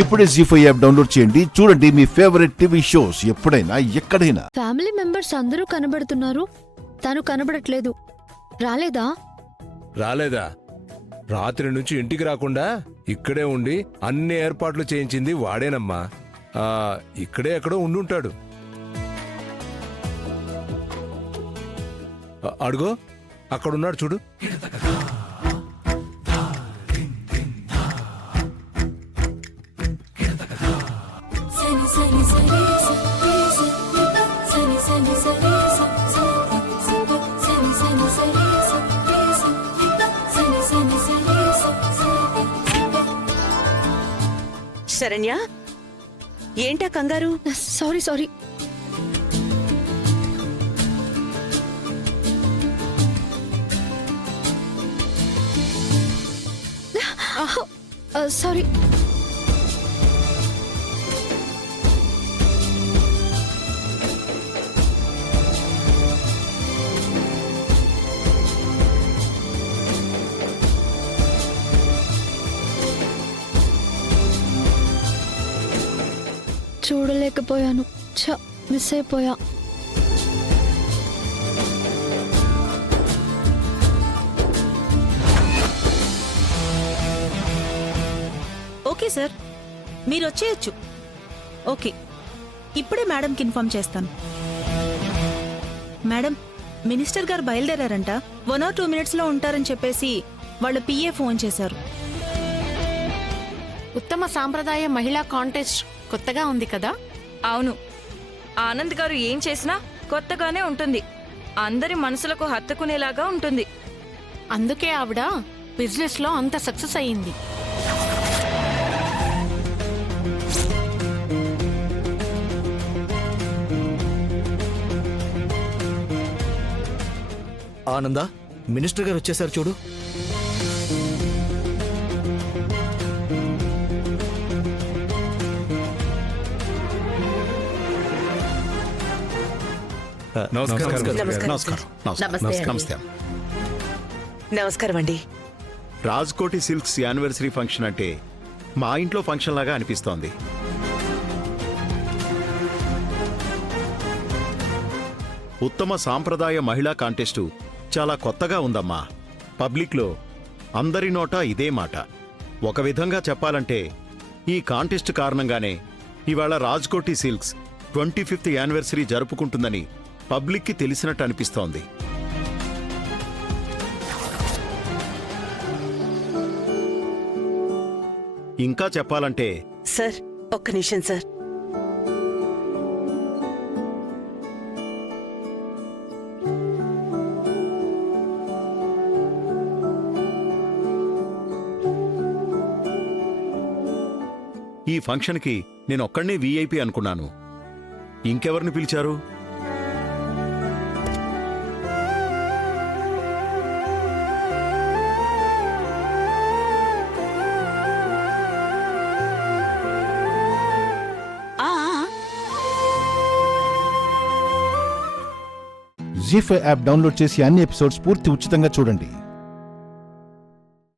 ఇప్పుడే జీ5 app download చేయండి. చూడండి మీ ఫేవరెట్ టీవీ షోస్ ఎప్పుడైనా ఎక్కడైనా. ఫ్యామిలీ మెంబర్స్ అందరూ కనబడుతున్నారు, తను కనబడట్లేదు. రాలేదా? రాత్రి నుంచి ఇంటికి రాకుండా ఇక్కడే ఉండి అన్ని ఏర్పాట్లు చేయించింది వాడేనమ్మా. ఇక్కడే ఎక్కడో ఉండుంటాడు. అడుగో అక్కడున్నాడు చూడు. శరణ్య, ఏంటా కంగారు? సారీ. సారీ. చూడలేకపోయాను. మిస్ అయిపోయా. ఓకే సార్, మీరు వచ్చేయచ్చు. ఓకే, ఇప్పుడే మేడంకి ఇన్ఫార్మ్ చేస్తాను. మేడం, మినిస్టర్ గారు బయలుదేరారంట. 1 or 2 minutesలో ఉంటారని చెప్పేసి వాళ్ళ పిఏ ఫోన్ చేశారు. ఉత్తమ సాంప్రదాయ మహిళా కాంటెస్ట్ కొత్తగా ఉంది కదా? అవును, ఆనంద్ గారు ఏం చేసినా కొత్తగానే ఉంటుంది. అందరి మనసులకు హత్తుకునేలాగా ఉంటుంది. అందుకే ఆవిడ బిజినెస్ లో అంత సక్సెస్ అయ్యింది. ఆనందా, మినిస్టర్ గారు వచ్చేసారు చూడు. నమస్కారం అండి. రాజ్కోటి సిల్క్స్ యానివర్సరీ ఫంక్షన్ అంటే మా ఇంట్లో ఫంక్షన్ లాగా అనిపిస్తోంది. ఉత్తమ సాంప్రదాయ మహిళా కాంటెస్టు చాలా కొత్తగా ఉందమ్మా. పబ్లిక్లో అందరి నోటా ఇదే మాట. ఒక విధంగా చెప్పాలంటే ఈ కాంటెస్ట్ కారణంగానే ఇవాళ రాజ్కోటి సిల్క్స్ 25th యానివర్సరీ జరుపుకుంటుందని పబ్లిక్కి తెలిసినట్టు అనిపిస్తోంది. ఇంకా చెప్పాలంటే సార్, ఒక్క నిమిషం సార్. ఈ ఫంక్షన్కి నేనొక్కడే వీఐపీ అనుకున్నాను. ఇంకెవరిని పిలిచారు? జీ5 యాప్ డౌన్లోడ్ చేసి అన్ని ఎపిసోడ్స్ పూర్తి ఉచితంగా చూడండి.